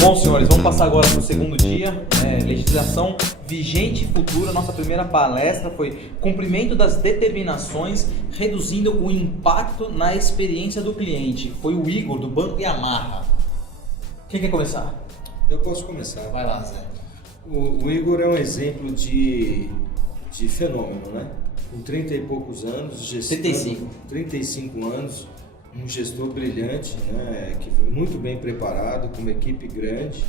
Bom, senhores, vamos passar agora para o segundo dia, legislação vigente e futura. Nossa primeira palestra foi cumprimento das determinações, reduzindo o impacto na experiência do cliente. Foi o Igor, do Banco Yamaha. Quem quer começar? Eu posso começar. Vai lá, Zé. O Igor é um exemplo de fenômeno, né? Com 30 e poucos anos, 35 anos, um gestor brilhante, né? Que foi muito bem preparado, com uma equipe grande,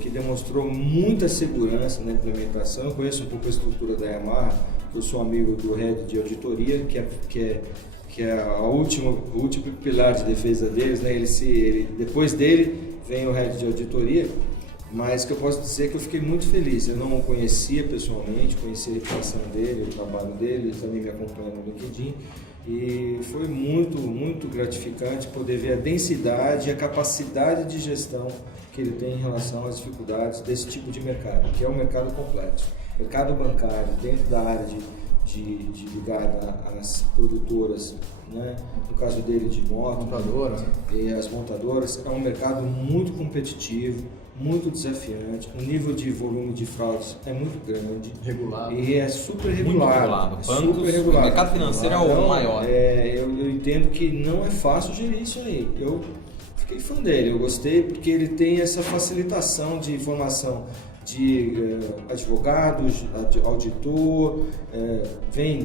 que demonstrou muita segurança na implementação. Eu conheço um pouco a estrutura da Yamaha, que eu sou amigo do Head de Auditoria, que é o último pilar de defesa deles, né? Depois dele vem o Head de Auditoria. Mas que eu posso dizer que eu fiquei muito feliz. Eu não o conhecia pessoalmente, conheci a reputação dele, o trabalho dele, ele também me acompanha no LinkedIn. E foi muito, muito gratificante poder ver a densidade e a capacidade de gestão que ele tem em relação às dificuldades desse tipo de mercado, que é um mercado complexo. Mercado bancário, dentro da área ligada às produtoras, né? No caso dele de moto, e as montadoras, é um mercado muito competitivo, muito desafiante, o nível de volume de fraudes é muito grande, regulado, e é super regulado. Super regulado. O mercado financeiro é o maior. Eu entendo que não é fácil gerir isso aí. Eu fiquei fã dele, eu gostei porque ele tem essa facilitação de informação de advogados, de auditor,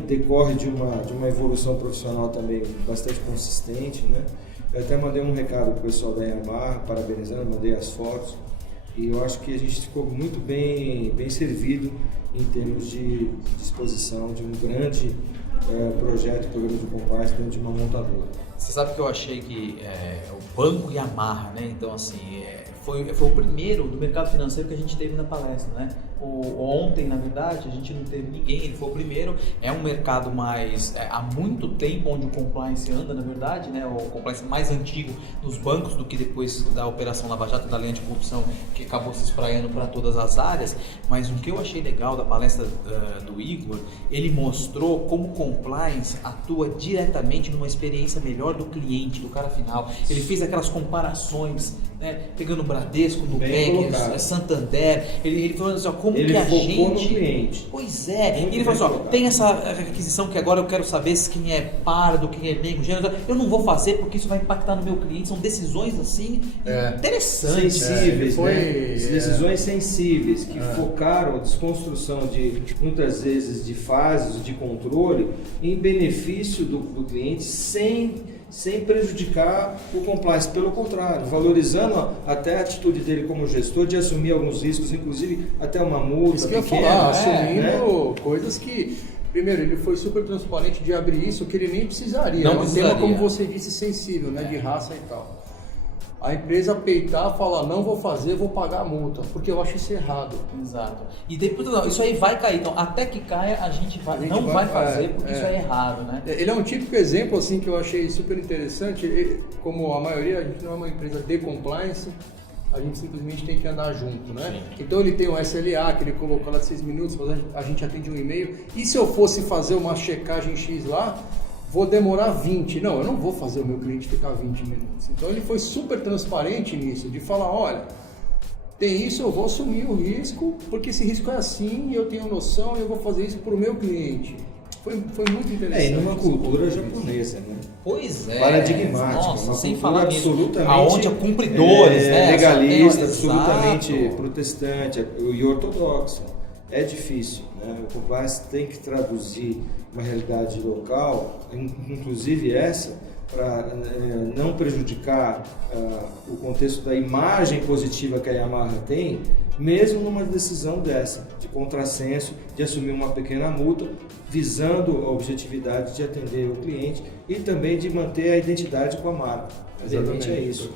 decorre de uma evolução profissional também bastante consistente, né? Eu até mandei um recado para o pessoal da Yamaha, parabenizando, mandei as fotos, e eu acho que a gente ficou muito bem servido em termos de disposição de um grande programa de compliance dentro de uma montadora. Você sabe que eu achei que o Banco Yamaha, né? Então assim, foi o primeiro do mercado financeiro que a gente teve na palestra, né? Ontem, na verdade, a gente não teve ninguém, ele foi o primeiro. É um mercado mais, há muito tempo onde o compliance anda, na verdade, né? O compliance mais antigo nos bancos do que depois da Operação Lava Jato, da lei anticorrupção, que acabou se espraiando para todas as áreas. Mas o que eu achei legal da palestra do Igor, ele mostrou como o compliance atua diretamente numa experiência melhor do cliente, do cara final. Ele fez aquelas comparações, né? Pegando Bradesco, Nubank, Santander. Ele falou assim, ó, como ele que a focou gente... no cliente. Pois é. E ele falou assim, ó, tem essa aquisição que agora eu quero saber quem é pardo, quem é negro, gênero. Eu não vou fazer porque isso vai impactar no meu cliente. São decisões assim interessantes. Sensíveis, decisões sensíveis que focaram a desconstrução de muitas vezes de fases de controle em benefício do cliente sem prejudicar o compliance, pelo contrário, valorizando até a atitude dele como gestor de assumir alguns riscos, inclusive até uma multa isso que eu pequena, ia falar, assumindo coisas que, primeiro, ele foi super transparente de abrir isso que ele nem precisaria. Não é um precisaria. tema, como você disse, sensível, né, de raça e tal. A empresa peitar, falar, não vou fazer, vou pagar a multa, porque eu acho isso errado. Exato. E depois, não, isso aí vai cair. Então, até que caia, a gente não vai fazer, porque isso é errado, né? Ele é um típico exemplo, assim, que eu achei super interessante. Como a maioria, a gente não é uma empresa de compliance, a gente simplesmente tem que andar junto, né? Sim. Então ele tem um SLA, que ele colocou lá de 6 minutos, a gente atende um e-mail. E se eu fosse fazer uma checagem X lá, vou demorar 20. Não, eu não vou fazer o meu cliente ficar 20 minutos. Então ele foi super transparente nisso, de falar, olha, tem isso, eu vou assumir o risco, porque esse risco é assim, e eu tenho noção, e eu vou fazer isso para o meu cliente. Foi muito interessante. E numa cultura japonesa, né? Pois é. Paradigmática. Nossa, uma sem cultura falar absolutamente aonde há cumpridores, né? Legalista, absolutamente Exato. protestante e ortodoxa. É difícil, né? O compliance tem que traduzir uma realidade local, inclusive essa, para não prejudicar o contexto da imagem positiva que a Yamaha tem, mesmo numa decisão dessa, de contrassenso, de assumir uma pequena multa, visando a objetividade de atender o cliente e também de manter a identidade com a marca. Exatamente, é isso.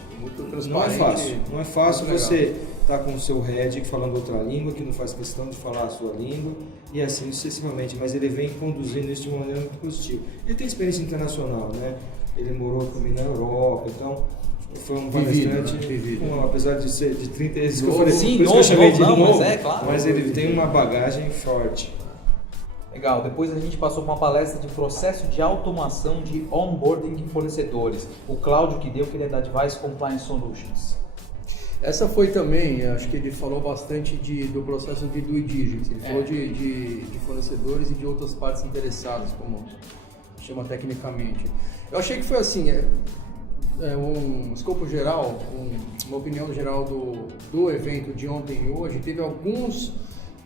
Não é fácil. Não é fácil você estar com o seu head falando outra língua, que não faz questão de falar a sua língua, e assim sucessivamente, mas ele vem conduzindo isso de uma maneira muito positiva. Ele tem experiência internacional, né? Ele morou também na Europa, então foi um palestrante, apesar de ser de 30 anos, que eu falei, sim, por isso que eu chamei de novo, mas claro. Mas ele tem uma bagagem forte. Legal, depois a gente passou por uma palestra de processo de automação de onboarding de fornecedores. O Cláudio que deu, que ele é da Advice Compliance Solutions. Essa foi também, acho que ele falou bastante do processo de due diligence, ele falou de fornecedores e de outras partes interessadas, como chama tecnicamente. Eu achei que foi assim, um escopo geral, uma opinião geral do evento de ontem e hoje, teve alguns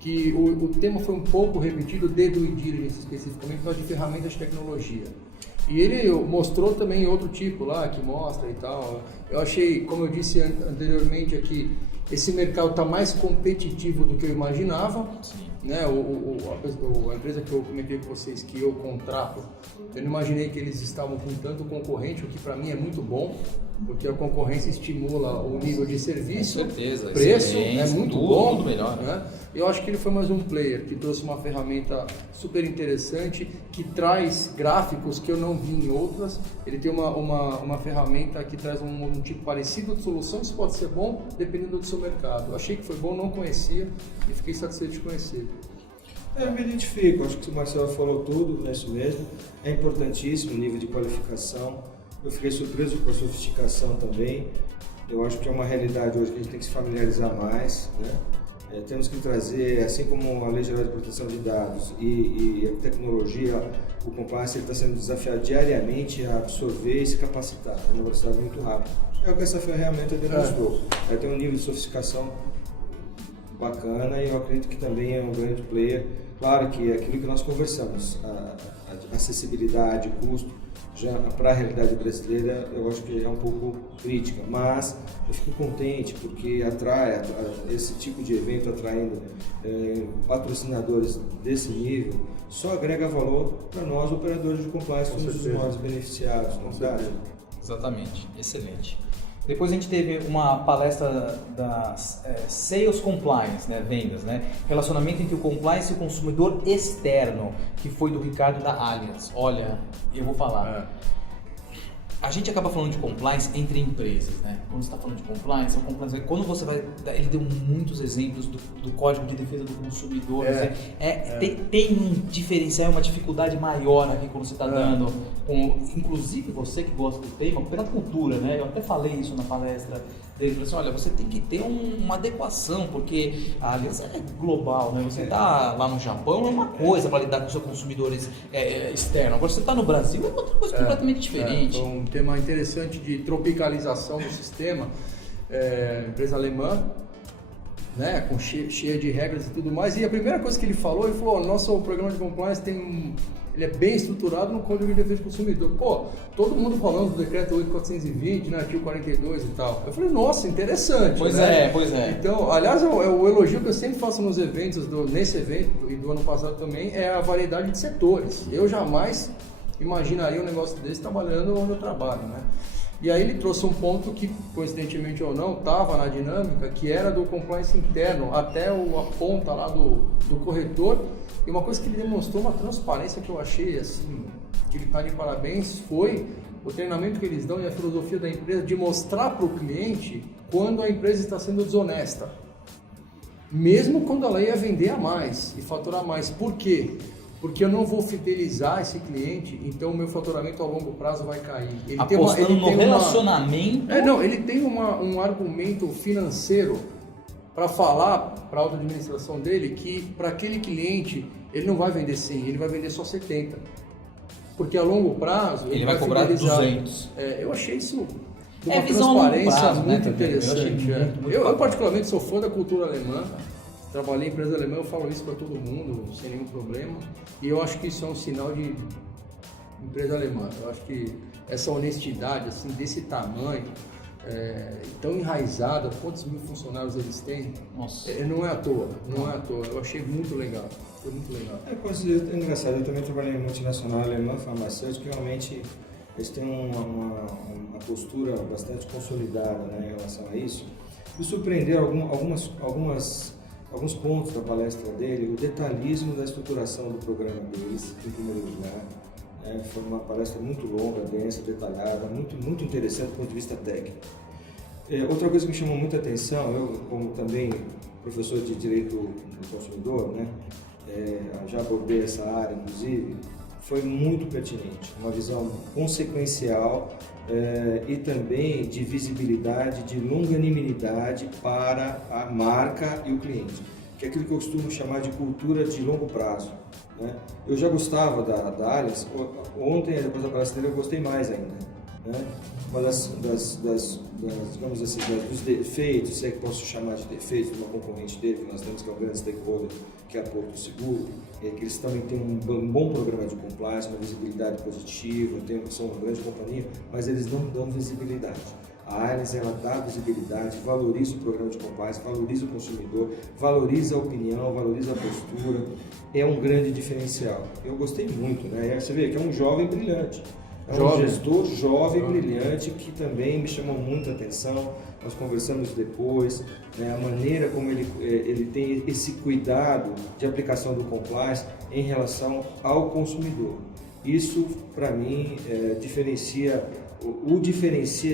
que o tema foi um pouco repetido de due diligence especificamente por causa de ferramentas de tecnologia. E ele mostrou também outro tipo lá, que mostra e tal. Eu achei, como eu disse anteriormente aqui, esse mercado está mais competitivo do que eu imaginava. Sim. Né? A empresa que eu comentei com vocês, que eu contrato, eu não imaginei que eles estavam com tanto concorrente, o que para mim é muito bom, porque a concorrência estimula o nível de serviço, com certeza, preço, é muito bom. Tudo melhor. Né? Eu acho que ele foi mais um player que trouxe uma ferramenta super interessante, que traz gráficos que eu não vi em outras. Ele tem uma ferramenta que traz um tipo parecido de solução, isso pode ser bom dependendo do seu mercado. Eu achei que foi bom, não conhecia e fiquei satisfeito de conhecer. Eu me identifico, acho que o Marcelo falou tudo, é isso mesmo. É importantíssimo o nível de qualificação. Eu fiquei surpreso com a sofisticação também. Eu acho que é uma realidade hoje que a gente tem que se familiarizar mais, né? Temos que trazer, assim como a Lei Geral de Proteção de Dados e a tecnologia, o compliance está sendo desafiado diariamente a absorver e se capacitar a uma velocidade muito rápida. É o que essa ferramenta demonstrou. Tem um nível de sofisticação bacana e eu acredito que também é um grande player. Claro que é aquilo que nós conversamos, a acessibilidade, custo, já para a realidade brasileira eu acho que é um pouco crítica, mas eu fico contente porque atrai esse tipo de evento, atraindo patrocinadores desse nível, só agrega valor para nós operadores de compliance, somos os maiores beneficiados, não é? Exatamente, excelente. Depois a gente teve uma palestra da Sales Compliance, né, vendas, né, relacionamento entre o compliance e o consumidor externo, que foi do Ricardo da Allianz. Olha, eu vou falar. A gente acaba falando de compliance entre empresas, né? Quando você está falando de compliance, quando você vai, ele deu muitos exemplos do Código de Defesa do Consumidor. Tem um diferencial, uma dificuldade maior aqui quando você está dando, inclusive você que gosta do tema, pela cultura, né? Eu até falei isso na palestra dele, falei assim, olha, você tem que ter uma adequação, porque a aliança é global, né? Você está lá no Japão, é uma coisa para lidar com os seus consumidores externos. Agora você está no Brasil, é outra coisa completamente diferente. Foi um tema interessante de tropicalização do sistema, empresa alemã, né, cheia de regras e tudo mais. E a primeira coisa que ele falou, nosso programa de compliance ele é bem estruturado no Código de Defesa do Consumidor. Pô, todo mundo falando do decreto 8420, né, artigo 42 e tal. Eu falei, nossa, interessante. Pois né? Pois é. Então, aliás, o elogio que eu sempre faço nos eventos, nesse evento e do ano passado também, é a variedade de setores. Eu jamais imaginaria um negócio desse trabalhando onde eu trabalho, né? E aí ele trouxe um ponto que, coincidentemente ou não, estava na dinâmica, que era do compliance interno, até a ponta lá do corretor. E uma coisa que ele demonstrou, uma transparência que eu achei, assim, que ele está de parabéns, foi o treinamento que eles dão e a filosofia da empresa de mostrar para o cliente quando a empresa está sendo desonesta. Mesmo quando ela ia vender a mais e faturar mais. Por quê? Porque eu não vou fidelizar esse cliente, então o meu faturamento a longo prazo vai cair. Ele apostando no relacionamento... ele tem um argumento financeiro para falar para a auto-administração dele que para aquele cliente ele não vai vender 100, ele vai vender só 70. Porque a longo prazo ele vai cobrar fidelizar. 200. Eu achei isso de uma transparência prazo, muito interessante. Eu particularmente sou fã da cultura alemã. Trabalhei em empresa alemã, eu falo isso para todo mundo, sem nenhum problema. E eu acho que isso é um sinal de empresa alemã. Eu acho que essa honestidade, assim, desse tamanho, tão enraizada, quantos mil funcionários eles têm, não é à toa, não é à toa. Eu achei muito legal, foi muito legal. É engraçado, eu também trabalhei em multinacional alemã, farmacêutica, que realmente eles têm uma postura bastante consolidada, né, em relação a isso. Me surpreendeu alguns pontos da palestra dele, o detalhismo da estruturação do programa deles, em primeiro lugar. Foi uma palestra muito longa, densa, detalhada, muito, muito interessante do ponto de vista técnico. Outra coisa que me chamou muita atenção, eu como também professor de Direito do Consumidor, né, já abordei essa área, inclusive, foi muito pertinente, uma visão consequencial e também de visibilidade, de longanimidade para a marca e o cliente, que é aquilo que eu costumo chamar de cultura de longo prazo. Né? Eu já gostava da Allianz, ontem, depois da palestra dele, eu gostei mais ainda. Né? Uma digamos assim, dos defeitos, se é que posso chamar de defeitos, de uma concorrente dele, que nós temos, que é um grande stakeholder, que é a Porto Seguro, é que eles também têm um bom programa de compliance, uma visibilidade positiva, são uma grande companhia, mas eles não dão visibilidade. A Allianz, ela dá visibilidade, valoriza o programa de compliance, valoriza o consumidor, valoriza a opinião, valoriza a postura, é um grande diferencial. Eu gostei muito, né? Você vê que é um jovem brilhante. Um gestor jovem, brilhante, que também me chamou muita atenção. Nós conversamos depois, né, a maneira como ele tem esse cuidado de aplicação do compliance em relação ao consumidor. Isso, para mim, diferencia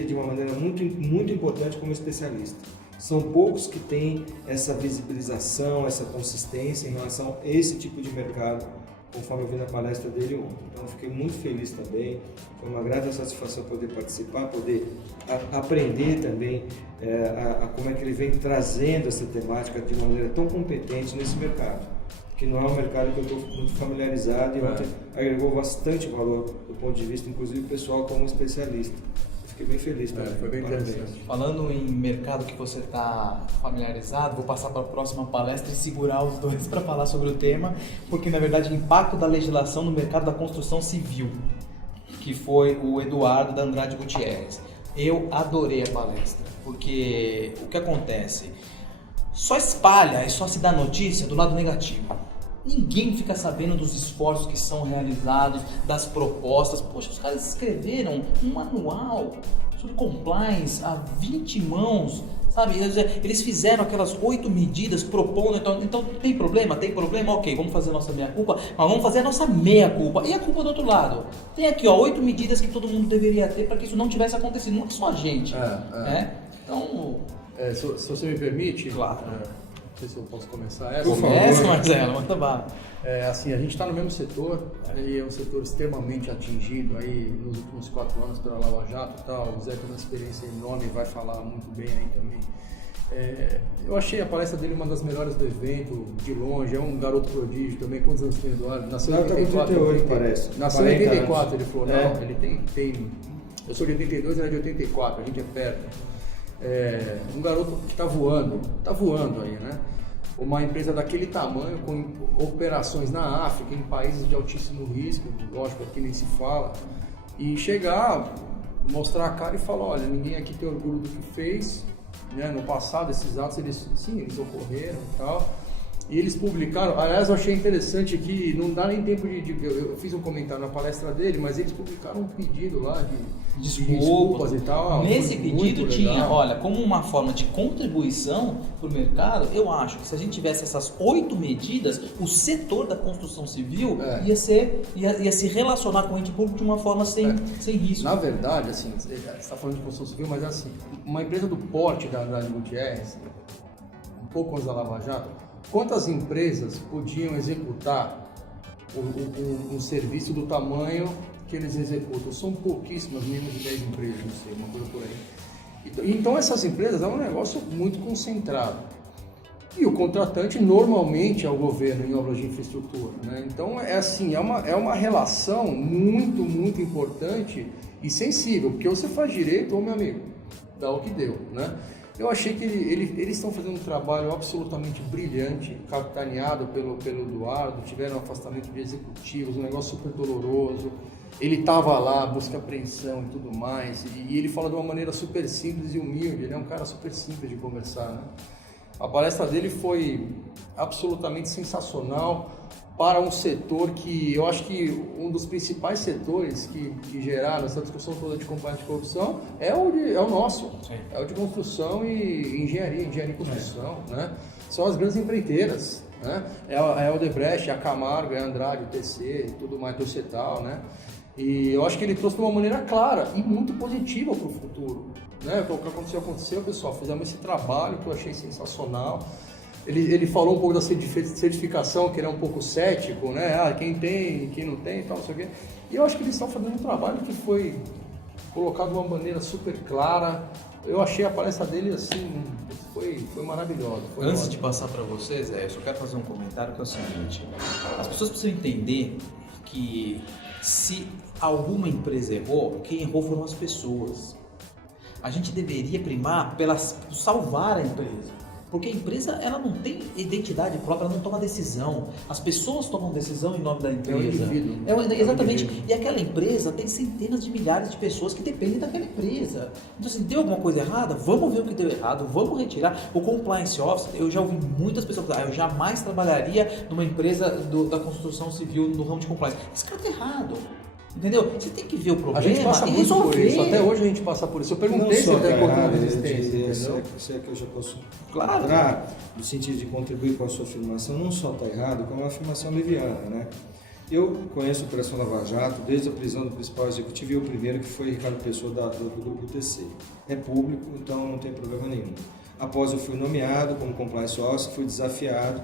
de uma maneira muito, muito importante como especialista. São poucos que têm essa visibilização, essa consistência em relação a esse tipo de mercado, conforme eu vi na palestra dele ontem. Então, eu fiquei muito feliz também, foi uma grata satisfação poder participar, poder aprender também como é que ele vem trazendo essa temática de uma maneira tão competente nesse mercado, que não é um mercado que eu estou muito familiarizado e ontem agregou bastante valor do ponto de vista, inclusive, pessoal como especialista. Fiquei bem feliz também. Foi bem interessante. Falando em mercado que você está familiarizado, vou passar para a próxima palestra e segurar os dois para falar sobre o tema, porque na verdade o impacto da legislação no mercado da construção civil, que foi o Eduardo da Andrade Gutierrez. Eu adorei a palestra, porque o que acontece? Só espalha e só se dá notícia do lado negativo. Ninguém fica sabendo dos esforços que são realizados, das propostas. Poxa, os caras escreveram um manual sobre compliance a 20 mãos, sabe? Eles fizeram aquelas 8 medidas propondo, então tem problema? Tem problema? Ok, vamos fazer a nossa meia-culpa, mas vamos fazer a nossa meia-culpa. E a culpa do outro lado? Tem aqui, 8 medidas que todo mundo deveria ter para que isso não tivesse acontecido, não é só a gente. Né? Então... se você me permite... Claro. Não sei se eu posso começar essa. Começa, Marcelo, manda bala. Assim, a gente está no mesmo setor, e é um setor extremamente atingido aí nos últimos 4 anos pela Lava Jato e tal. O Zé tem uma experiência enorme, vai falar muito bem aí também. Eu achei a palestra dele uma das melhores do evento, de longe. É um garoto prodígio também. Quantos anos tem, Eduardo? Nasceu em 84, 38, parece. Nasceu em 84, ele falou. Não, ele tem... Eu sou de 82, ele é de 84, a gente é perto. Um garoto que está voando aí, né? Uma empresa daquele tamanho, com operações na África, em países de altíssimo risco, lógico, aqui nem se fala, e chegar, mostrar a cara e falar, olha, ninguém aqui tem orgulho do que fez, né? No passado esses atos, eles ocorreram e tal, e eles publicaram, aliás, eu achei interessante que não dá nem tempo eu fiz um comentário na palestra dele, mas eles publicaram um pedido lá de desculpas e tal. Nesse pedido tinha, olha, como uma forma de contribuição para o mercado, eu acho que se a gente tivesse essas 8 medidas, o setor da construção civil ia se relacionar com o ente público de uma forma sem risco. Na verdade, assim, você está falando de construção civil, mas assim, uma empresa do porte da Andrade Gutierrez, um pouco antes da Lava Jato, quantas empresas podiam executar um serviço do tamanho que eles executam? São pouquíssimas, menos de 10 empresas, não sei, uma coisa por aí. Então essas empresas é um negócio muito concentrado. E o contratante normalmente é o governo em obras de infraestrutura, né? Então é uma relação muito, muito importante e sensível, porque você faz direito, meu amigo, dá o que deu, né? Eu achei que eles estão fazendo um trabalho absolutamente brilhante, capitaneado pelo Eduardo, tiveram um afastamento de executivos, um negócio super doloroso. Ele estava lá, busca apreensão e tudo mais, e ele fala de uma maneira super simples e humilde, ele é um cara super simples de conversar, né? A palestra dele foi absolutamente sensacional para um setor que eu acho que um dos principais setores que geraram essa discussão toda de combate à corrupção é o nosso. Sim. É o de construção e engenharia e construção, né? São as grandes empreiteiras, né? É a Odebrecht, a Camargo, é a Andrade, o TC, tudo mais, o Cetal, né? E eu acho que ele trouxe de uma maneira clara e muito positiva para o futuro, né? O que aconteceu, pessoal. Fizemos esse trabalho que eu achei sensacional. Ele falou um pouco da certificação, que ele é um pouco cético, né? Quem tem, quem não tem e tal, não sei o quê. E eu acho que eles estão fazendo um trabalho que foi colocado de uma maneira super clara. Eu achei a palestra dele assim, foi maravilhosa. Antes de passar para vocês, eu só quero fazer um comentário que é o seguinte: as pessoas precisam entender que se alguma empresa errou, quem errou foram as pessoas. A gente deveria primar por salvar a empresa. Porque a empresa, ela não tem identidade própria, ela não toma decisão. As pessoas tomam decisão em nome da empresa. É um indivíduo. Exatamente. E aquela empresa tem centenas de milhares de pessoas que dependem daquela empresa. Então, se deu alguma coisa errada, vamos ver o que deu errado, vamos retirar. O Compliance Officer, eu já ouvi muitas pessoas falar, eu jamais trabalharia numa empresa da construção civil no ramo de compliance. Esse cara tá errado. Entendeu? Você tem que ver o problema a gente passa e muito resolver. por isso. Até hoje a gente passa por isso. Eu perguntei se até pouco de resistência. Isso é que eu já posso claro. entrar no sentido de contribuir com a sua afirmação. Não só está errado, como é uma afirmação leviana, né? Eu conheço a Operação Lava Jato desde a prisão do principal executivo e o primeiro que foi Ricardo Pessoa do Grupo TC. É público, então não tem problema nenhum. Após eu fui nomeado como Compliance Officer, fui desafiado,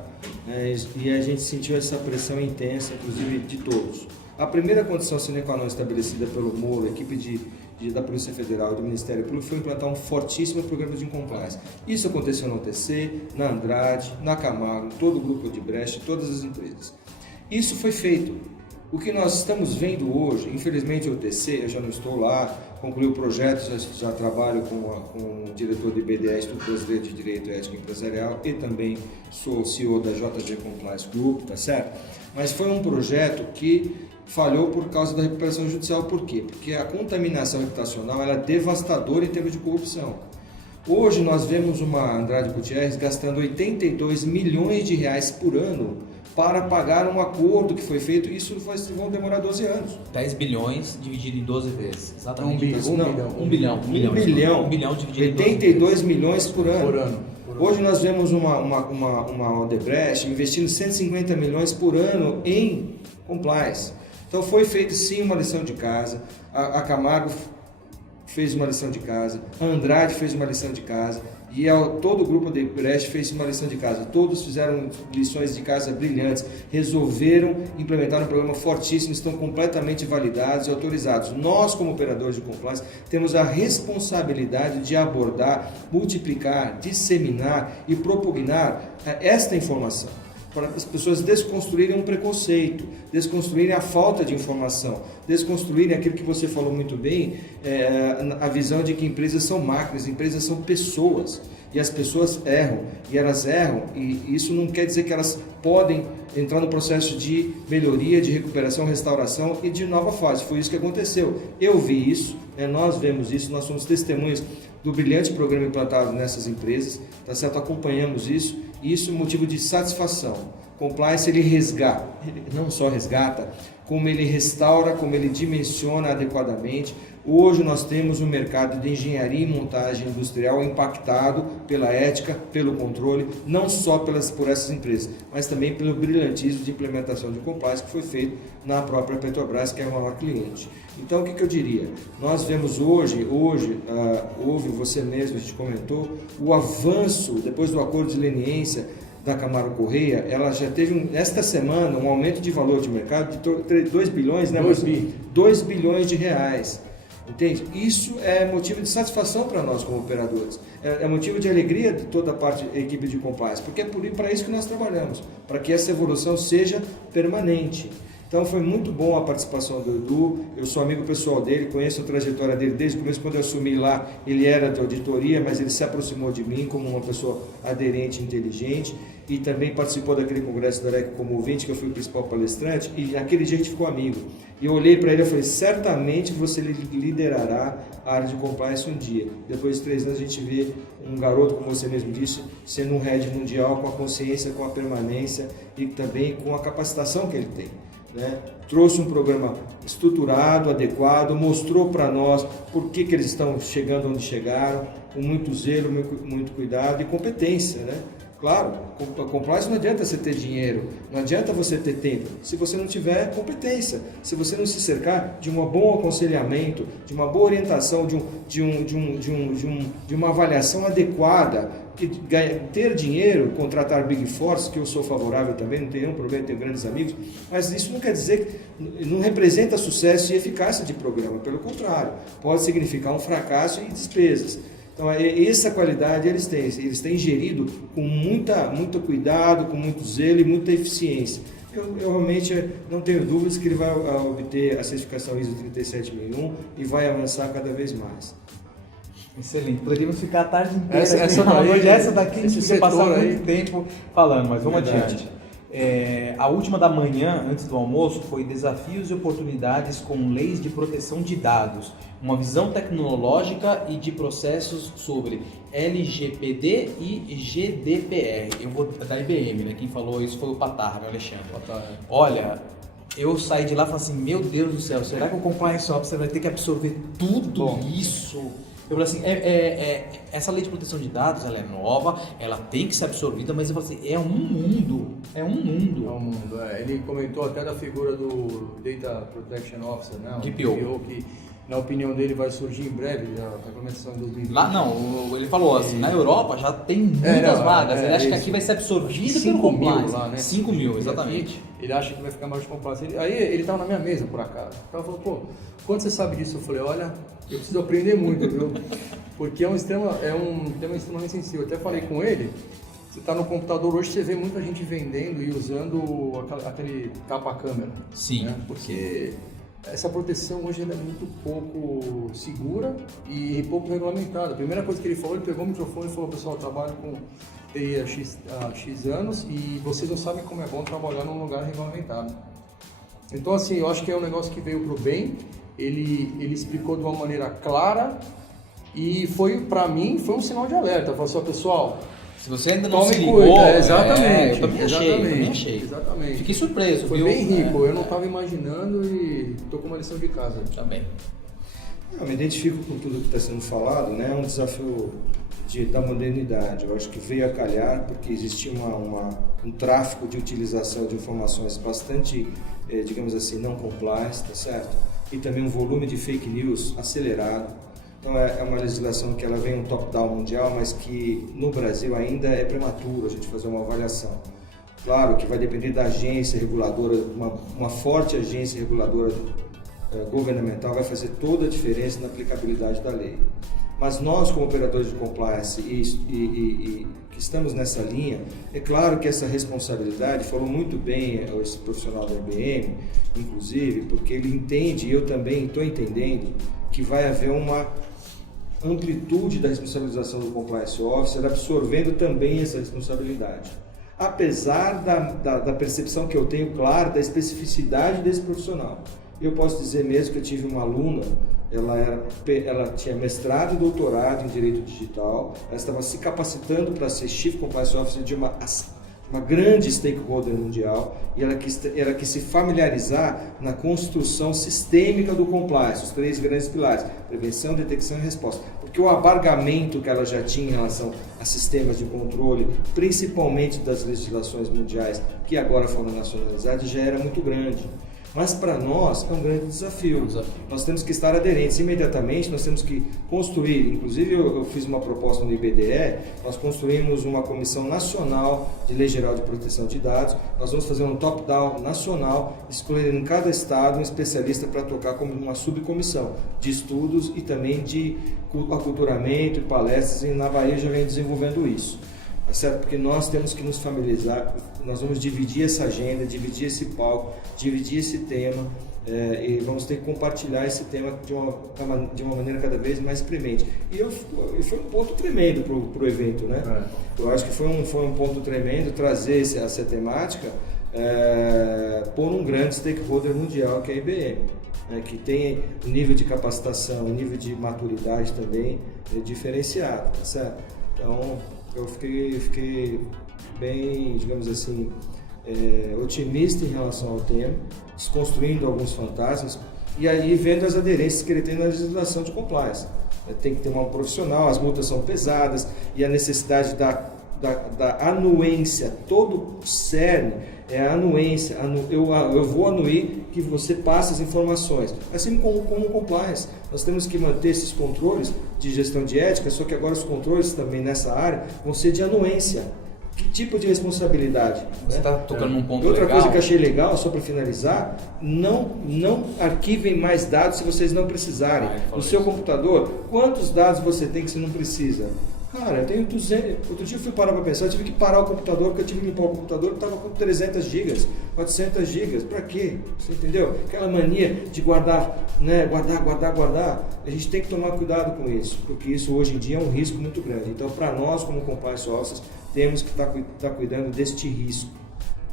e a gente sentiu essa pressão intensa, inclusive de todos. A primeira condição sine qua non estabelecida pelo Moro, a equipe da Polícia Federal e do Ministério Público, foi implantar um fortíssimo programa de compliance. Isso aconteceu na UTC, na Andrade, na Camargo, todo o grupo de Brecht, todas as empresas. Isso foi feito. O que nós estamos vendo hoje, infelizmente a UTC, eu já não estou lá, concluí o projeto, já trabalho com o diretor do IBDE, Instituto Brasileiro de Direito e Ética Empresarial, e também sou CEO da JG Compliance Group, tá certo? Mas foi um projeto que falhou por causa da recuperação judicial. Por quê? Porque a contaminação reputacional ela é devastadora em termos de corrupção. Hoje nós vemos uma Andrade Gutierrez gastando 82 milhões de reais por ano para pagar um acordo que foi feito. Isso vão demorar 12 anos. 10 bilhões dividido em 12 vezes. Exatamente. Um bilhão dividido em 82 milhões por ano. Hoje nós vemos uma Odebrecht investindo 150 milhões por ano em compliance. Então foi feito sim uma lição de casa, a Camargo fez uma lição de casa, a Andrade fez uma lição de casa e todo o grupo de Brecht fez uma lição de casa. Todos fizeram lições de casa brilhantes, resolveram implementar um programa fortíssimo, estão completamente validados e autorizados. Nós, como operadores de compliance, temos a responsabilidade de abordar, multiplicar, disseminar e propugnar esta informação, para as pessoas desconstruírem um preconceito, desconstruírem a falta de informação, desconstruírem aquilo que você falou muito bem, a visão de que empresas são máquinas, empresas são pessoas, e as pessoas erram, e isso não quer dizer que elas podem entrar no processo de melhoria, de recuperação, restauração e de nova fase. Foi isso que aconteceu. Eu vi isso, nós vemos isso, nós somos testemunhas do brilhante programa implantado nessas empresas, tá certo? Acompanhamos isso, e isso é motivo de satisfação. Compliance, ele resgata, não só resgata, como ele restaura, como ele dimensiona adequadamente. Hoje nós temos um mercado de engenharia e montagem industrial impactado pela ética, pelo controle, não só por essas empresas, mas também pelo brilhantismo de implementação de compliance que foi feito na própria Petrobras, que é o maior cliente. Então, o que eu diria? Nós vemos hoje houve, você mesmo, a gente comentou, o avanço, depois do acordo de leniência da Camargo Correia, ela já teve, esta semana, um aumento de valor de mercado de 2 bilhões, né? 2 bilhões de reais. Entende? Isso é motivo de satisfação para nós como operadores, é motivo de alegria de toda a equipe de compliance, porque é para isso que nós trabalhamos, para que essa evolução seja permanente. Então foi muito bom a participação do Edu, eu sou amigo pessoal dele, conheço a trajetória dele desde o começo. Quando eu assumi lá, ele era de auditoria, mas ele se aproximou de mim como uma pessoa aderente, inteligente, e também participou daquele congresso da REC como ouvinte, que eu fui o principal palestrante, e naquele dia a gente ficou amigo. E eu olhei para ele e falei, certamente você liderará a área de compliance um dia. Depois de 3 anos a gente vê um garoto, como você mesmo disse, sendo um head mundial com a consciência, com a permanência e também com a capacitação que ele tem. Né? Trouxe um programa estruturado, adequado, mostrou para nós por que eles estão chegando onde chegaram, com muito zelo, muito cuidado e competência, né? Claro, compliance não adianta você ter dinheiro, não adianta você ter tempo, se você não tiver competência, se você não se cercar de um bom aconselhamento, de uma boa orientação, de uma avaliação adequada, ter dinheiro, contratar Big Force, que eu sou favorável também, não tenho nenhum problema, tenho grandes amigos, mas isso não quer dizer, não representa sucesso e eficácia de programa, pelo contrário, pode significar um fracasso e despesas. Então, essa qualidade eles têm gerido com muito cuidado, com muito zelo e muita eficiência. Eu realmente não tenho dúvidas que ele vai obter a certificação ISO 37001 e vai avançar cada vez mais. Excelente, poderíamos ficar a tarde inteira essa daqui a gente podia passar muito tempo falando, mas vamos adiante. A última da manhã, antes do almoço, foi desafios e oportunidades com leis de proteção de dados, uma visão tecnológica e de processos sobre LGPD e GDPR. Eu vou da IBM, né? Quem falou isso foi o Patar, o Alexandre. Olha, eu saí de lá e falei assim, meu Deus do céu, será que o Compliance Officer vai ter que absorver tudo isso? Eu falei assim, essa lei de proteção de dados, ela é nova, ela tem que ser absorvida, mas eu falei assim, é um mundo. Ele comentou até da figura do Data Protection Officer, né? DPO, que na opinião dele vai surgir em breve, a regulamentação em 2020. Lá não, ele falou assim, na Europa já tem muitas vagas, ele acha que aqui vai ser absorvido pelo compliance. Lá, né? 5 mil, exatamente. Ele acha que vai ficar mais de compliance. Aí ele estava na minha mesa, por acaso. Então ele falou, pô, quando você sabe disso? Eu falei, olha, eu preciso aprender muito, viu? Porque é um tema extremamente sensível. Eu até falei com ele, você está no computador hoje, você vê muita gente vendendo e usando aquele tapa-câmera. Sim. Né? Porque essa proteção hoje ela é muito pouco segura e pouco regulamentada. A primeira coisa que ele falou, ele pegou o microfone e falou, pessoal, eu trabalho com TI há X anos e vocês não sabem como é bom trabalhar num lugar regulamentado. Então, assim, eu acho que é um negócio que veio para o bem, ele explicou de uma maneira clara e para mim, foi um sinal de alerta. Falou assim, pessoal, se você ainda não se ligou... Exatamente. Eu também achei. Exatamente. Fiquei surpreso. Foi bem rico, eu não estava imaginando e estou com uma lição de casa. Também. Eu me identifico com tudo que está sendo falado, né? É um desafio da modernidade. Eu acho que veio a calhar porque existia um tráfico de utilização de informações bastante, digamos assim, não compliance, tá certo? E também um volume de fake news acelerado. Então é uma legislação que ela vem um top-down mundial, mas que no Brasil ainda é prematuro a gente fazer uma avaliação. Claro que vai depender da agência reguladora, uma forte agência reguladora governamental vai fazer toda a diferença na aplicabilidade da lei. Mas nós, como operadores de compliance e que estamos nessa linha, é claro que essa responsabilidade, falou muito bem esse profissional da IBM, inclusive, porque ele entende, e eu também estou entendendo, que vai haver uma amplitude da responsabilização do Compliance Officer, absorvendo também essa responsabilidade. Apesar da percepção que eu tenho, claro, da especificidade desse profissional. Eu posso dizer mesmo que eu tive uma aluna, ela tinha mestrado e doutorado em Direito Digital, ela estava se capacitando para ser Chief Compliance Officer de uma grande stakeholder mundial e ela quis se familiarizar na construção sistêmica do compliance, os 3 grandes pilares, prevenção, detecção e resposta. Porque o abargamento que ela já tinha em relação a sistemas de controle, principalmente das legislações mundiais, que agora foram nacionalizadas, já era muito grande. Mas para nós é um grande desafio. Nós temos que estar aderentes imediatamente, nós temos que construir, inclusive eu fiz uma proposta no IBDE, nós construímos uma comissão nacional de lei geral de proteção de dados, nós vamos fazer um top-down nacional, escolhendo em cada estado um especialista para tocar como uma subcomissão de estudos e também de aculturamento e palestras, e na Bahia já vem desenvolvendo isso. Certo? Porque nós temos que nos familiarizar, nós vamos dividir essa agenda, dividir esse palco, dividir esse tema e vamos ter que compartilhar esse tema de uma maneira cada vez mais premente. E foi um ponto tremendo para o evento, né? Eu acho que foi um ponto tremendo trazer essa temática por um grande stakeholder mundial que é a IBM, né? Que tem um nível de capacitação, um nível de maturidade também diferenciado, tá certo? Então, eu fiquei bem, digamos assim, otimista em relação ao tema, desconstruindo alguns fantasmas e aí vendo as aderências que ele tem na legislação de compliance. Tem que ter um profissional, as multas são pesadas e a necessidade da anuência, todo o cerne é a anuência. Eu vou anuir que você passe as informações. Assim como o compliance. Nós temos que manter esses controles de gestão de ética, só que agora os controles também nessa área vão ser de anuência. Que tipo de responsabilidade? Você está tocando num ponto Outra legal. coisa que eu achei legal, só para finalizar, não arquivem mais dados se vocês não precisarem. No seu computador, quantos dados você tem que você não precisa? Cara, eu tenho 200. Outro dia eu fui parar para pensar, eu tive que parar o computador, porque eu tive que limpar o computador que estava com 300 gigas, 400 gigas. Para quê? Você entendeu? Aquela mania de guardar, né? Guardar. A gente tem que tomar cuidado com isso, porque isso hoje em dia é um risco muito grande. Então, para nós, como compliance officers, temos que estar cuidando deste risco,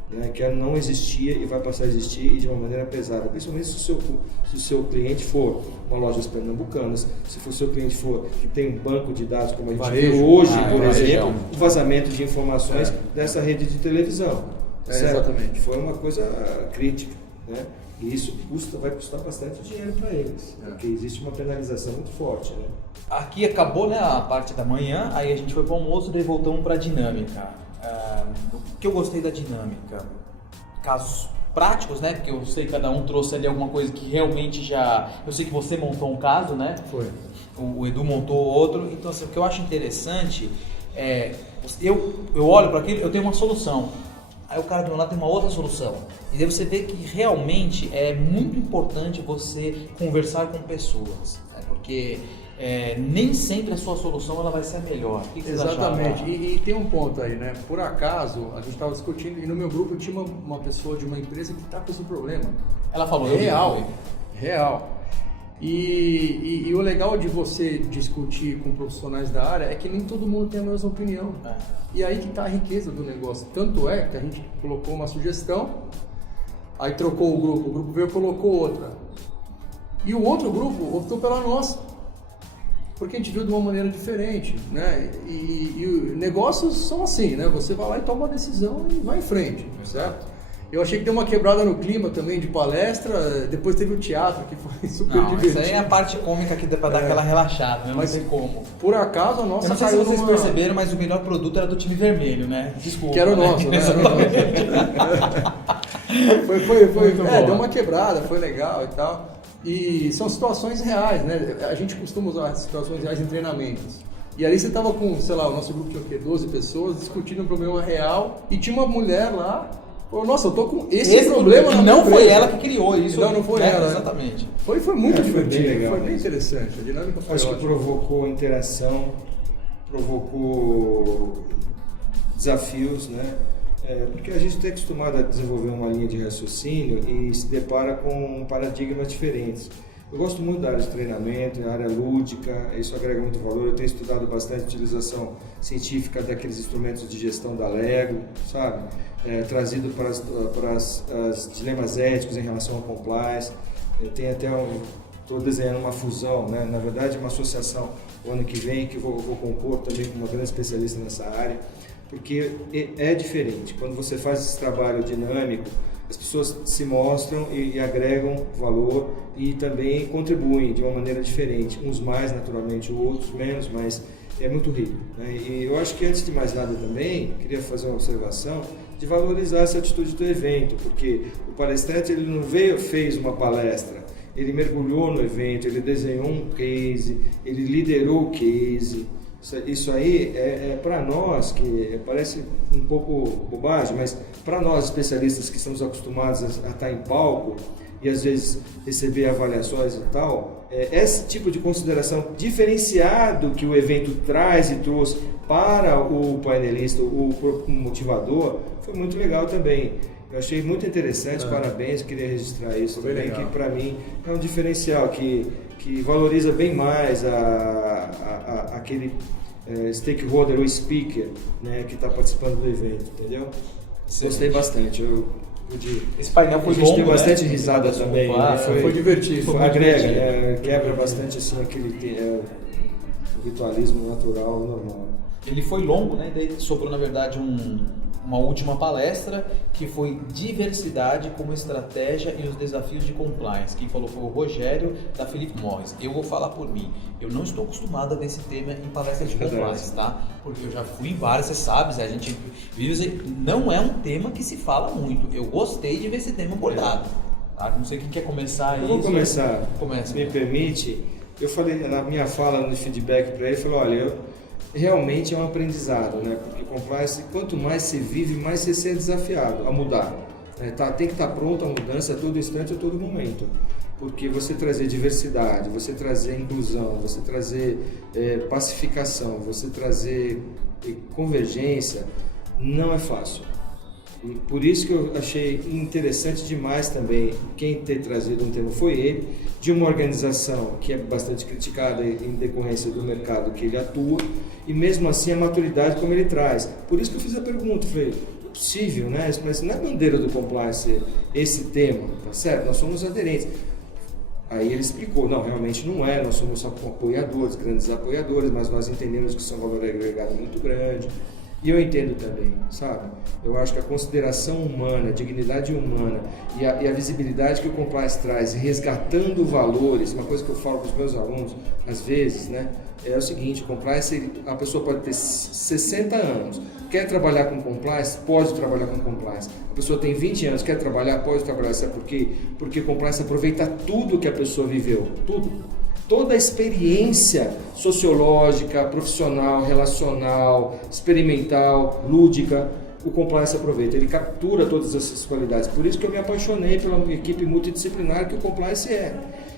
né, que não existia e vai passar a existir e de uma maneira pesada, principalmente se o seu cliente for uma loja pernambucanas, se o seu cliente for que tem um banco de dados como a gente vê hoje, por exemplo, o vazamento de informações dessa rede de televisão. Exatamente. Foi uma coisa crítica, né? E isso vai custar bastante dinheiro para eles, porque existe uma penalização muito forte, né? Aqui acabou, né, a parte da manhã, aí a gente foi para o almoço e daí voltamos para a dinâmica. O que eu gostei da dinâmica? Casos práticos, né? Porque eu sei que cada um trouxe ali alguma coisa que realmente já... Eu sei que você montou um caso, né? Foi. O Edu montou outro. Então, assim, o que eu acho interessante é... Eu olho para aquilo, eu tenho uma solução. Aí o cara do meu lado tem uma outra solução. E daí você vê que realmente é muito importante você conversar com pessoas. Né? Porque nem sempre a sua solução ela vai ser a melhor. O que vocês Exatamente. acharam? E tem um ponto aí, né? Por acaso, a gente estava discutindo, e no meu grupo tinha uma pessoa de uma empresa que está com esse problema. Ela falou, Real. E o legal de você discutir com profissionais da área é que nem todo mundo tem a mesma opinião. E aí que está a riqueza do negócio. Tanto é que a gente colocou uma sugestão, aí trocou o grupo veio e colocou outra. E o outro grupo optou pela nossa, porque a gente viu de uma maneira diferente, né? E negócios são assim, né? Você vai lá e toma uma decisão e vai em frente, certo? Eu achei que deu uma quebrada no clima também de palestra, depois teve o teatro, que foi super divertido. Isso aí é a parte cômica que dá pra dar aquela relaxada, né? Mas não sei como. Por acaso a nossa Eu não sei se caiu vocês numa... perceberam, mas o melhor produto era do time vermelho, né? Desculpa. Que era o nosso, né? Foi deu uma quebrada, foi legal e tal. E são situações reais, né? A gente costuma usar situações reais em treinamentos. E ali você tava com, sei lá, o nosso grupo tinha o quê? 12 pessoas discutindo um problema real e tinha uma mulher lá. Falou, nossa, eu tô com esse problema na não minha foi empresa. ela que criou isso. Não foi ela. Exatamente. Foi muito divertido, bem legal, foi bem interessante. A dinâmica foi Acho que ótima. provocou interação, provocou desafios, né? Porque a gente está acostumado a desenvolver uma linha de raciocínio e se depara com paradigmas diferentes. Eu gosto muito da área de treinamento, da área lúdica, isso agrega muito valor. Eu tenho estudado bastante a utilização científica daqueles instrumentos de gestão da Lego, sabe? Trazido para os dilemas éticos em relação ao compliance. Eu tenho até estou desenhando uma fusão, né? Na verdade uma associação o ano que vem que eu vou compor também com uma grande especialista nessa área, porque é diferente. Quando você faz esse trabalho dinâmico, as pessoas se mostram e agregam valor e também contribuem de uma maneira diferente, uns mais naturalmente, outros menos, mas é muito rico, né? E eu acho que antes de mais nada também, queria fazer uma observação de valorizar essa atitude do evento, porque o palestrante ele não fez uma palestra, ele mergulhou no evento, ele desenhou um case, ele liderou o case. Isso aí é para nós, que parece um pouco bobagem, mas para nós especialistas que estamos acostumados a estar em palco e às vezes receber avaliações e tal, esse tipo de consideração diferenciado que o evento traz e trouxe para o painelista, o motivador, foi muito legal também. Eu achei muito interessante, parabéns, queria registrar isso também, legal. que para mim é um diferencial que valoriza bem mais aquele stakeholder ou speaker, né, que está participando do evento, entendeu? Gostei bastante. Esse painel foi a gente longo, deu bastante né? risada também. Foi divertido. Agrega, quebra bastante assim, aquele o ritualismo natural, normal. Ele foi longo, né? Daí sobrou, na verdade, um uma última palestra que foi diversidade como estratégia e os desafios de compliance. Quem falou foi o Rogério da Philip Morris. Eu vou falar por mim. Eu não estou acostumado a ver esse tema em palestras de compliance, tá? Porque eu já fui em várias, você sabe, a gente vive, não é um tema que se fala muito. Eu gostei de ver esse tema abordado. Tá? Não sei quem quer começar aí. Eu vou começar. Começa. Me permite. Eu falei na minha fala no feedback para ele, falei, olha, realmente é um aprendizado, né? Porque compliance, quanto mais você vive, mais você se é desafiado a mudar. Tem que estar pronto a mudança a todo instante, a todo momento. Porque você trazer diversidade, você trazer inclusão, você trazer pacificação, você trazer convergência, não é fácil. E por isso que eu achei interessante demais também quem ter trazido um tema foi ele, de uma organização que é bastante criticada em decorrência do mercado que ele atua, e mesmo assim a maturidade como ele traz. Por isso que eu fiz a pergunta, falei, não é possível, né? Não é bandeira do compliance esse tema, tá certo? Nós somos aderentes. Aí ele explicou, não, realmente não é, nós somos apoiadores, grandes apoiadores, mas nós entendemos que isso é um valor agregado muito grande. E eu entendo também, sabe? Eu acho que a consideração humana, a dignidade humana e a visibilidade que o compliance traz, resgatando valores, uma coisa que eu falo para os meus alunos, às vezes, né? É o seguinte, compliance, a pessoa pode ter 60 anos, quer trabalhar com compliance, pode trabalhar com compliance. A pessoa tem 20 anos, quer trabalhar, pode trabalhar. Sabe por quê? Porque compliance aproveita tudo que a pessoa viveu, tudo. Toda a experiência sociológica, profissional, relacional, experimental, lúdica, o compliance aproveita. Ele captura todas essas qualidades. Por isso que eu me apaixonei pela equipe multidisciplinar que o compliance é.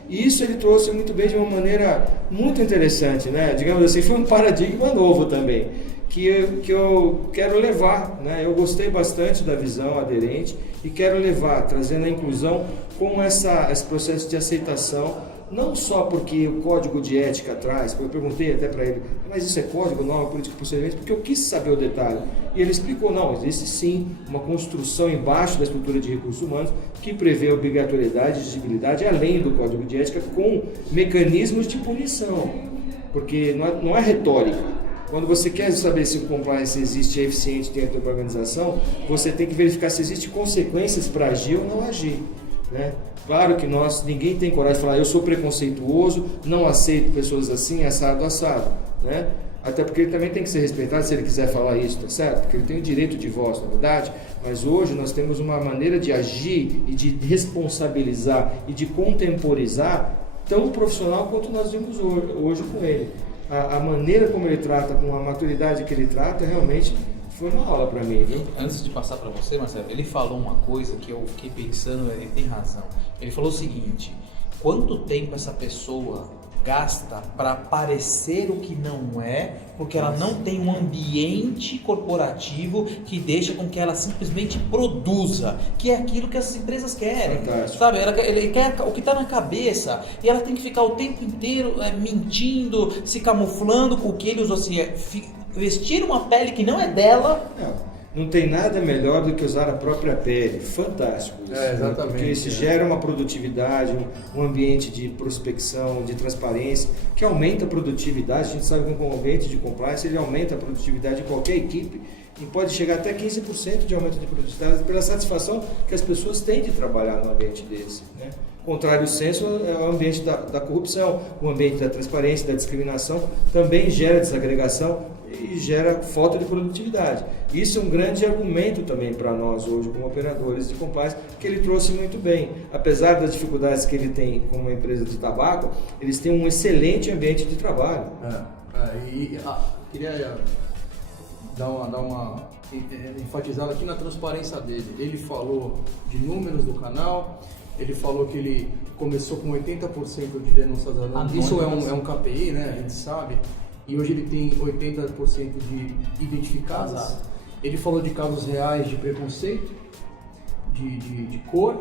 E isso ele trouxe muito bem de uma maneira muito interessante, né? Digamos assim, foi um paradigma novo também, que eu quero levar, né? Eu gostei bastante da visão aderente e quero levar, trazendo a inclusão com esse processo de aceitação. Não só porque o código de ética traz, eu perguntei até para ele, mas isso é código, não é política de procedimento, porque eu quis saber o detalhe. E ele explicou, não, existe sim uma construção embaixo da estrutura de recursos humanos que prevê obrigatoriedade e exigibilidade além do código de ética com mecanismos de punição, porque não é retórica. Quando você quer saber se o compliance existe e é eficiente dentro da organização, você tem que verificar se existem consequências para agir ou não agir, né? Claro que ninguém tem coragem de falar, eu sou preconceituoso, não aceito pessoas assim, assado, né? Até porque ele também tem que ser respeitado se ele quiser falar isso, tá certo? Porque ele tem o direito de voz, na verdade, mas hoje nós temos uma maneira de agir e de responsabilizar e de contemporizar tão profissional quanto nós vimos hoje com ele. A maneira como ele trata, com a maturidade que ele trata, realmente foi uma aula para mim, viu? Antes de passar para você, Marcelo, ele falou uma coisa que eu fiquei pensando, ele tem razão. Ele falou o seguinte, quanto tempo essa pessoa gasta para parecer o que não é, porque ela não tem um ambiente corporativo que deixa com que ela simplesmente produza, que é aquilo que as empresas querem. Fantástico. Sabe? Ele quer o que está na cabeça e ela tem que ficar o tempo inteiro mentindo, se camuflando com o que ele usou assim, vestir uma pele que não é dela. Não tem nada melhor do que usar a própria pele. Fantástico isso. Exatamente. Né? Porque isso gera uma produtividade, um ambiente de prospecção, de transparência, que aumenta a produtividade. A gente sabe que um ambiente de compliance ele aumenta a produtividade de qualquer equipe e pode chegar até 15% de aumento de produtividade pela satisfação que as pessoas têm de trabalhar num ambiente desse, né? Contrário senso é o ambiente da corrupção, o ambiente da transparência, da discriminação, também gera desagregação e gera falta de produtividade. Isso é um grande argumento também para nós hoje, como operadores de compliance, que ele trouxe muito bem. Apesar das dificuldades que ele tem como uma empresa de tabaco, eles têm um excelente ambiente de trabalho. Queria dar uma enfatizada aqui na transparência dele. Ele falou de números do canal, ele falou que ele começou com 80% de denúncias anônimas. Isso é um KPI, né? A gente sabe. E hoje ele tem 80% de identificadas. Exato. Ele falou de casos reais de preconceito, de cor,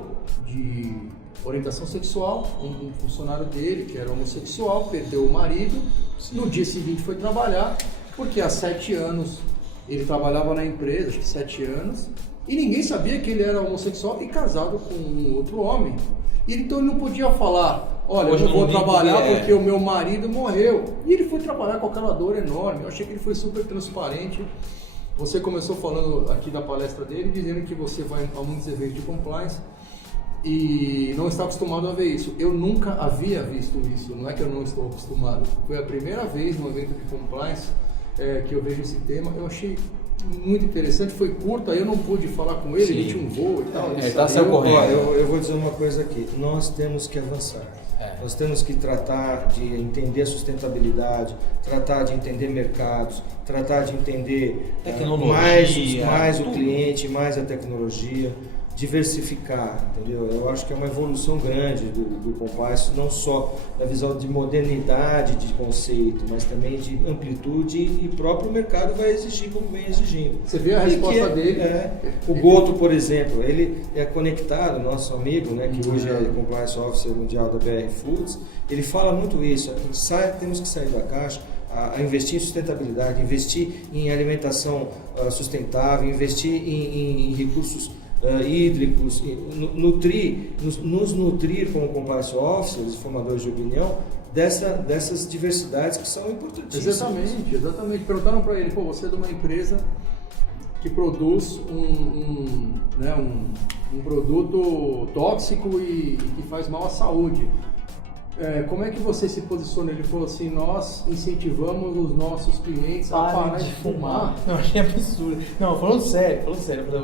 de orientação sexual. Um funcionário dele, que era homossexual, perdeu o marido. Sim. No dia seguinte foi trabalhar, porque há 7 anos ele trabalhava na empresa, acho que 7 anos, e ninguém sabia que ele era homossexual e casado com um outro homem. E então ele não podia falar, olha, hoje eu não vou trabalhar porque o meu marido morreu. E ele foi trabalhar com aquela dor enorme. Eu achei que ele foi super transparente. Você começou falando aqui da palestra dele, dizendo que você vai a muitos eventos de compliance e não está acostumado a ver isso. Eu nunca havia visto isso, não é que eu não estou acostumado. Foi a primeira vez num evento de compliance que eu vejo esse tema. Eu achei muito interessante, foi curta, eu não pude falar com ele, ele tinha um voo e tal. Eu vou dizer uma coisa aqui, nós temos que avançar. Nós temos que tratar de entender a sustentabilidade, tratar de entender mercados, tratar de entender mais o cliente, mais a tecnologia, diversificar, entendeu? Eu acho que é uma evolução grande do compliance, não só da visão de modernidade de conceito, mas também de amplitude, e o próprio mercado vai exigir como vem exigindo. Você vê a resposta dele? O Goto, por exemplo, ele é conectado, nosso amigo, né, que hoje é Compliance Officer Mundial da BR Foods, ele fala muito isso, temos que sair da caixa, a investir em sustentabilidade, investir em alimentação sustentável, investir em recursos hídricos, nos nutrir como compliance officers, formadores de opinião, dessas diversidades que são importantíssimas. Exatamente. Perguntaram para ele, você é de uma empresa que produz um produto tóxico e que faz mal à saúde. Como é que você se posiciona? Ele falou assim, nós incentivamos os nossos clientes a parar de fumar. Não, achei absurdo. Não, falando sério.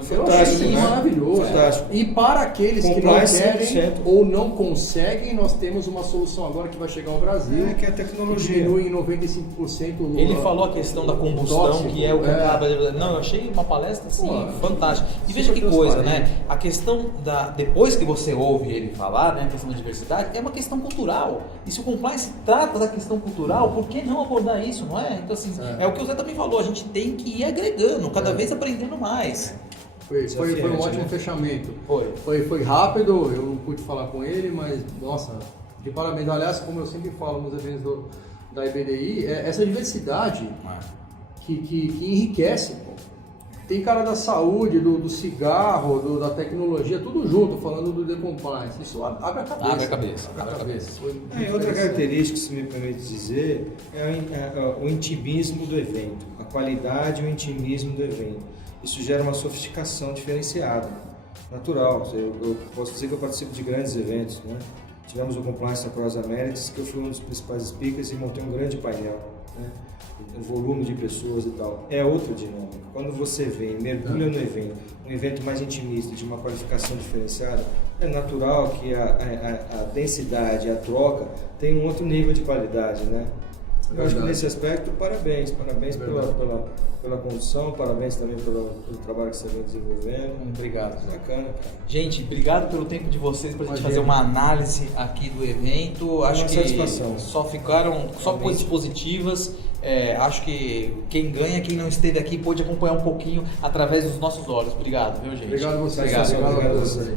Fantástico, maravilhoso. Fantástico. E para aqueles que não querem ou não conseguem, nós temos uma solução agora que vai chegar ao Brasil. Que é a tecnologia. Que diminui em 95% Ele falou a questão da combustão, tóxico, que é o que acaba... Não, eu achei uma palestra assim, fantástica. E veja que coisa, né? A questão depois que você ouve ele falar, né, a questão da diversidade, é uma questão cultural. E se o compliance trata da questão cultural, por que não abordar isso, não é? Então, assim, é o que o Zé também falou, a gente tem que ir agregando, cada vez aprendendo mais. Foi um ótimo fechamento. Foi rápido, eu não pude falar com ele, mas, nossa, de parabéns. Aliás, como eu sempre falo nos eventos da EBDI, essa diversidade que enriquece, pô. Tem cara da saúde, do cigarro, da tecnologia, tudo junto, falando do The Compliance. Isso abre a cabeça. Abre a cabeça. Outra característica, se me permite dizer, é o intimismo do evento. A qualidade e o intimismo do evento. Isso gera uma sofisticação diferenciada, natural. Eu posso dizer que eu participo de grandes eventos, né? Tivemos o Compliance Across Americas, que eu fui um dos principais speakers e montei um grande painel, né? O volume de pessoas e tal, é outra dinâmica. Quando você vem, mergulha no evento, um evento mais intimista, de uma qualificação diferenciada, é natural que a densidade, a troca, tem um outro nível de qualidade, né? Eu acho que nesse aspecto, parabéns pela condução, parabéns também pelo trabalho que você vem desenvolvendo. Obrigado. Bacana, cara. Gente, obrigado pelo tempo de vocês para a gente fazer uma análise aqui do evento. Acho que só ficaram coisas positivas. Acho que quem ganha, quem não esteve aqui, pôde acompanhar um pouquinho através dos nossos olhos. Obrigado, viu, gente? Obrigado a vocês. Obrigado a você.